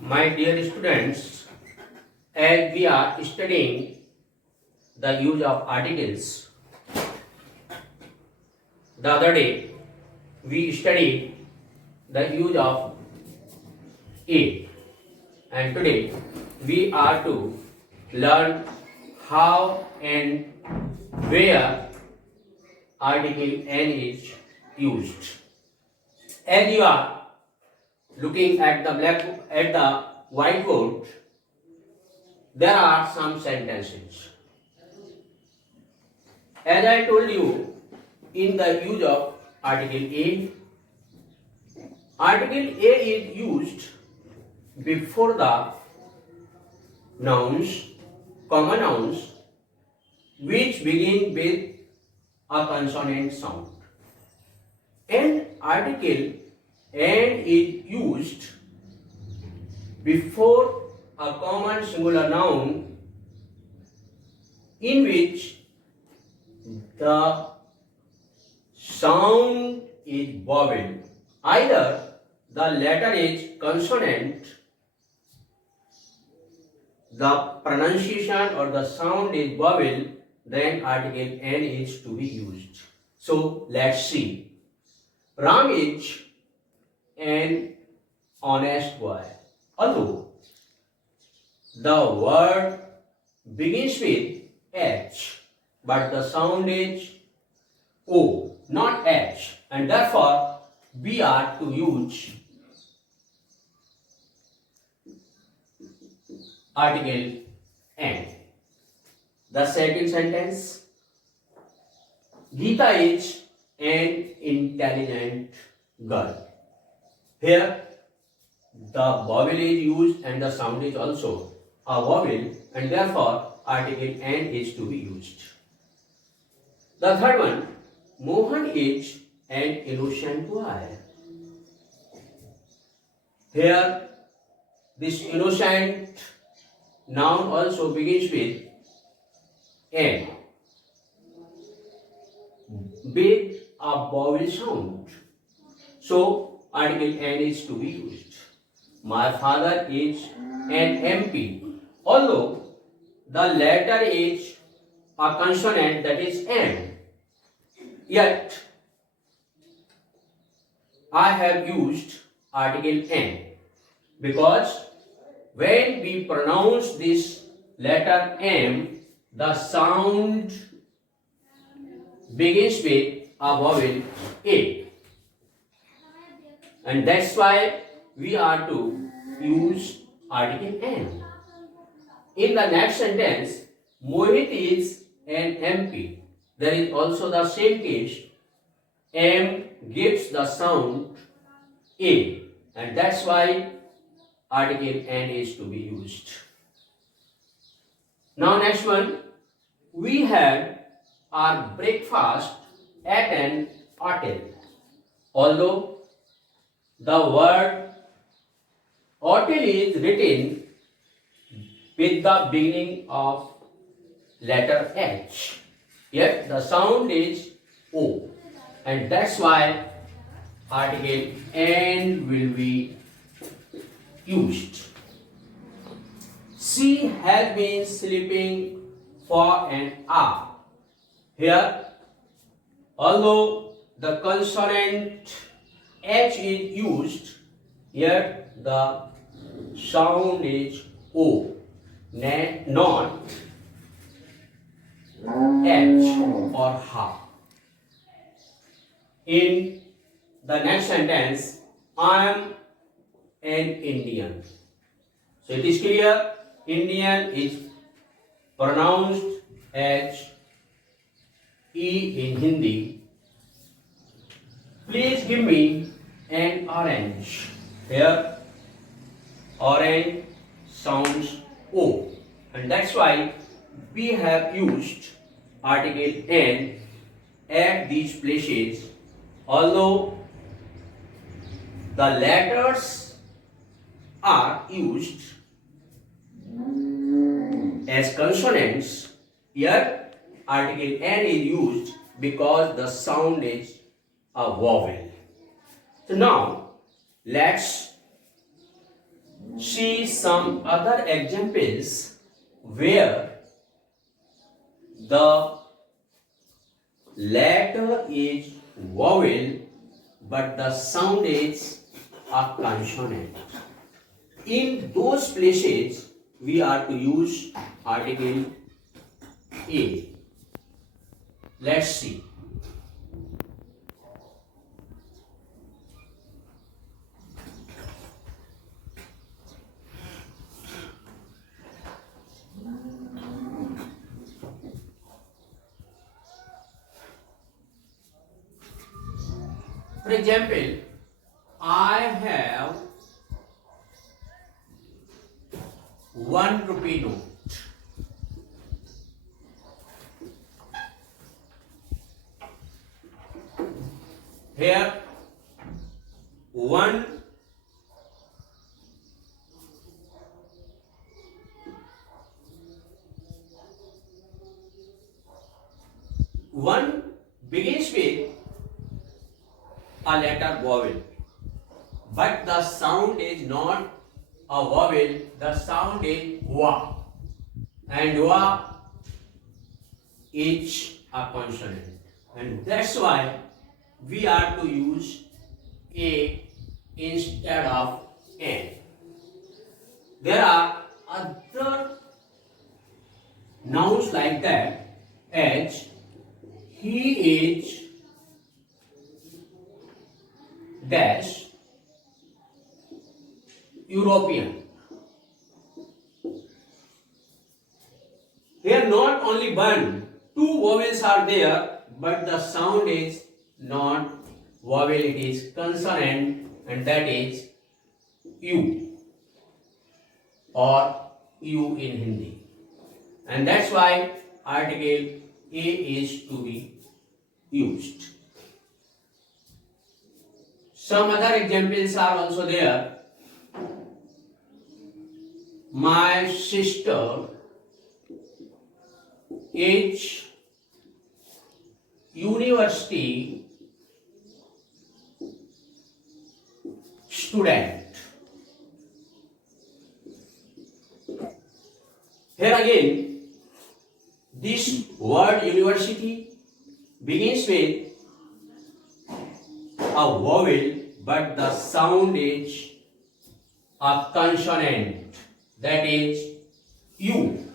My dear students, as we are studying the use of articles, the other day we studied the use of it, and today we are to learn how and where article n is used. As you are looking at the whiteboard, there are some sentences. As I told you, in the use of article A, article A is used before the nouns, common nouns, which begin with a consonant sound. And article and is used before a common singular noun in which the sound is vowel. Either the letter is consonant, the pronunciation or the sound is vowel, then article n is to be used. So let's see. Ram is an honest boy. Although the word begins with H, but the sound is O, not H, and therefore we are to use article N. The second sentence, Geeta is an intelligent girl. Here the vowel is used and the sound is also a vowel, and therefore article N is to be used. The third one, Mohan is an innocent boy. Here this innocent noun also begins with N with a vowel sound. So article N is to be used. My father is an MP. Although the letter is a consonant, that is N, yet I have used article N because when we pronounce this letter M, the sound begins with a vowel A, and that's why we are to use article N. In the next sentence, Mohit is an MP. There is also the same case. M gives the sound A, and that's why article N is to be used. Now next one, we had our breakfast at an hotel. Although the word hotel is written with the beginning of letter H, yet the sound is O, and that's why article N will be used. She has been sleeping for an hour. Here, although the consonant H is used, yet the sound is O, not H or ha. In the next sentence, I am an Indian. So it is clear, Indian is pronounced as E in Hindi. Please give me an orange. Here, orange sounds O, and that's why we have used article N at these places. Although the letters are used as consonants, yet article N is used because the sound is a vowel. So now let's see some other examples where the letter is vowel but the sound is a consonant. In those places, we are to use article A. Let's see. For example, I have 1 rupee note. Here, one begins with a letter vowel, but the sound is not a vowel, the sound is wa, and wa is a consonant, and that's why we are to use a instead of n. There are other nouns like that as he is dash European. Here not only one, two vowels are there, but the sound is not vowel, it is consonant, and that is U or U in Hindi. And that's why article A is to be used. Some other examples are also there. My sister is university student. Here again, this word university begins with a vowel, but the sound is a consonant, that is U.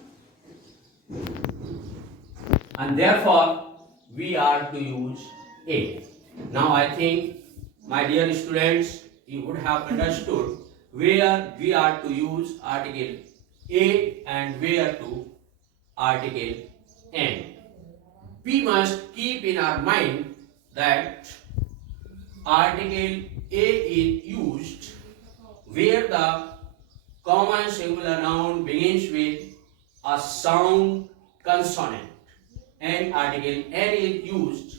And therefore, we are to use A. Now I think, my dear students, you would have understood where we are to use article A and where to article N. We must keep in our mind that article A is used where the common singular noun begins with a sound consonant, and article N is used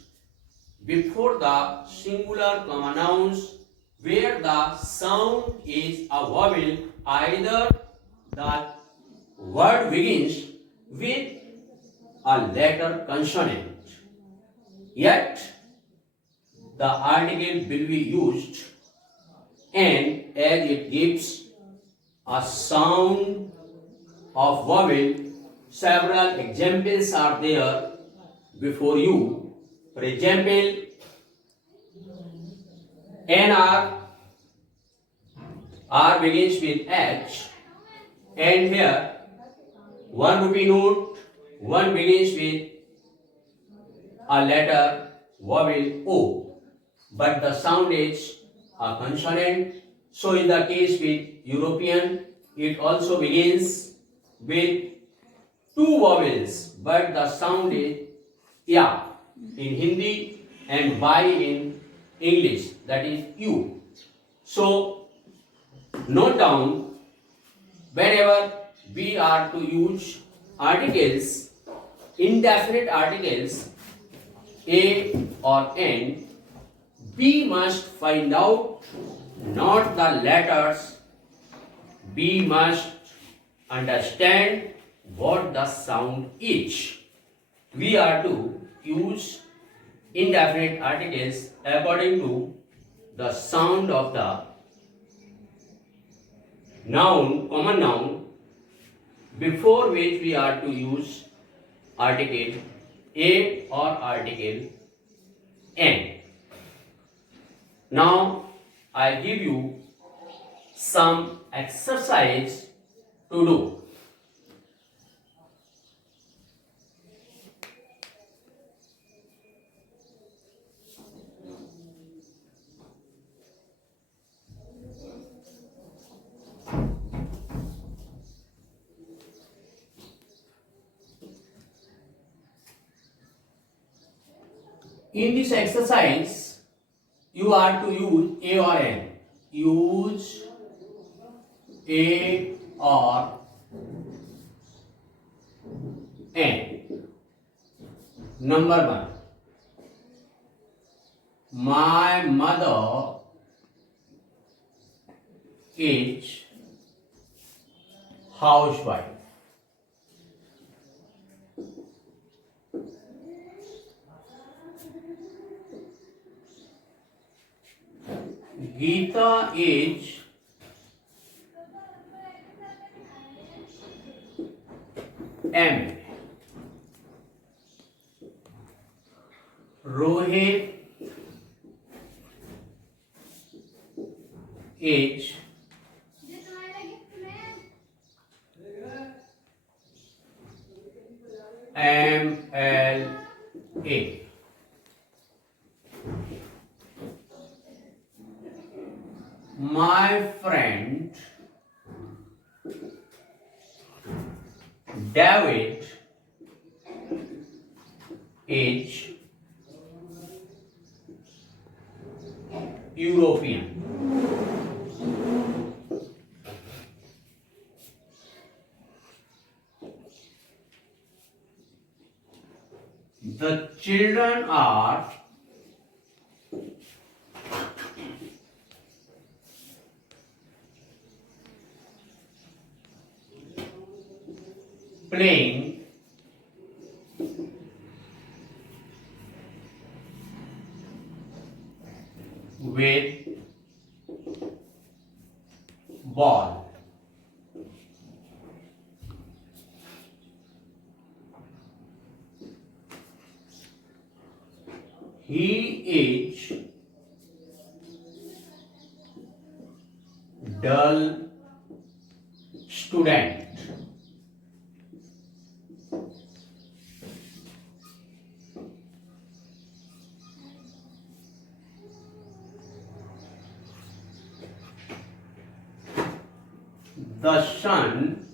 before the singular common nouns where the sound is a vowel, either the word begins with a letter consonant, yet the article will be used, and as it gives a sound of vowel, several examples are there before you. For example, NR, R begins with H, and here 1 rupee note, 1 begins with a letter vowel O, but the sound is a consonant. So in the case with European, it also begins with 2 vowels, but the sound is ya in Hindi and Y in English, that is U. So note down, whenever we are to use articles, indefinite articles A or N, we must find out not the letters, we must understand what the sound is. We are to use indefinite articles according to the sound of the noun, common noun, before which we are to use article a or article an. Now I give you some exercise to do. In this exercise, you are to use a or an. Use a or an. Number 1. My mother is housewife. Geeta is M. Rohit is MLA. My friend David is European. The children are playing with ball. He is dull student. The sun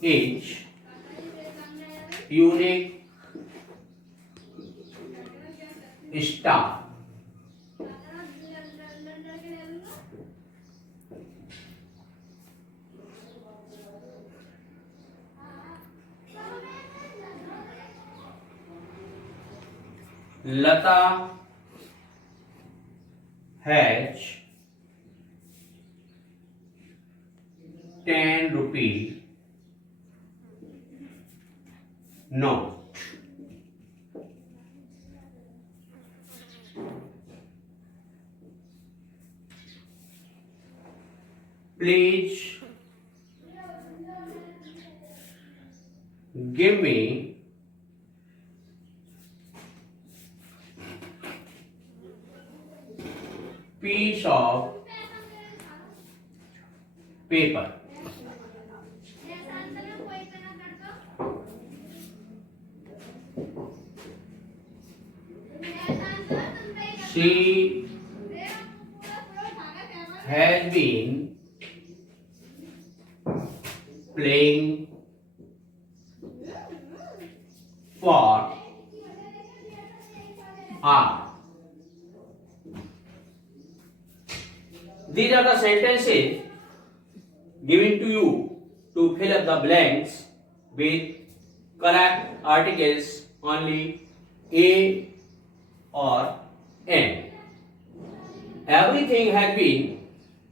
is unique star. Lata has 10 rupee note. Please give me piece of paper. She has been playing for hours. These are the sentences given to you to fill up the blanks with correct articles only A or N. Everything has been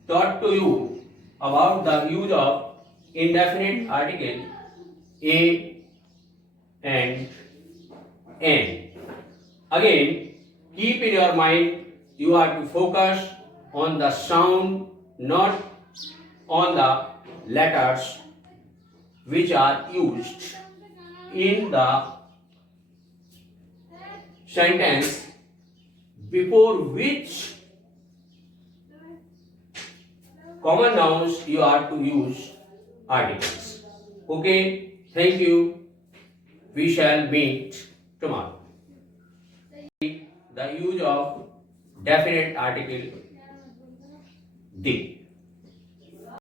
taught to you about the use of indefinite article A and N. Again, keep in your mind you are to focus on the sound, not on the letters which are used in the sentence before which common nouns you are to use articles. Okay, thank you. We shall meet tomorrow. The use of definite article the.